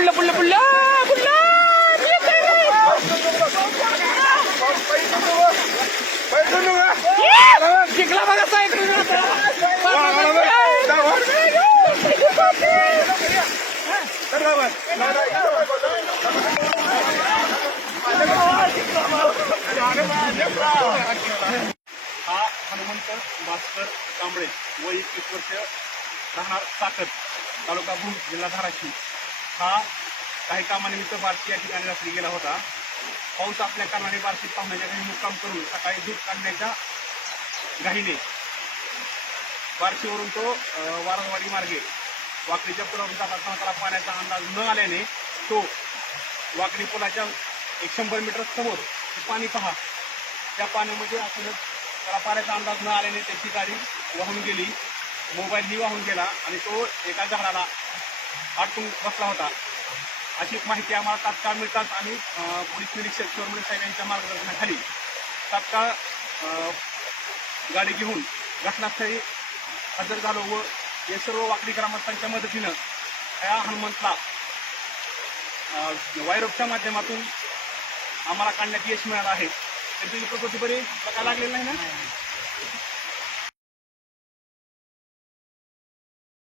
पुढलं पुढलं पुढलं पुढलं. शिकला बघा हा हनुमंत भास्कर कांबळे व एकवीस वर्ष राहणार साखर तालुका भूम जिल्हा धाराशिव. हा काही कामानिमित्त बारशी या ठिकाणी रात्री गेला होता. पाऊस आपल्या कारणाने बार्शी पाहुण्याच्या घरी मुक्काम करून सकाळी दूध काढण्याच्या घाईने बार्शीवरून तो अं, मार्गे वाकडीच्या पुलावरून जात असताना त्याला पाण्याचा अंदाज न आल्याने तो वाकडी पुलाच्या एक शंभर मीटर समोर ते पाणी पहा. त्या पाण्यामध्ये असूनच त्याला पाण्याचा अंदाज न आल्याने त्याची गाडी वाहून गेली. मोबाईलही वाहून गेला आणि तो एका झाडाला अडकून बसला होता. अशी माहिती आम्हाला तात्काळ मिळताच आम्ही पोलीस निरीक्षक चोरमणे साहेब यांच्या मार्गदर्शनाखाली तात्काळ गाडी घेऊन घटनास्थळी हजर झालो व हे सर्व वाकडी ग्रामस्थांच्या मदतीनं या हनुमंतला वायरोपच्या माध्यमातून आम्हाला काढण्यात यश मिळालं आहे. तर तुझी प्रकृती बरी लागलेली नाही ना?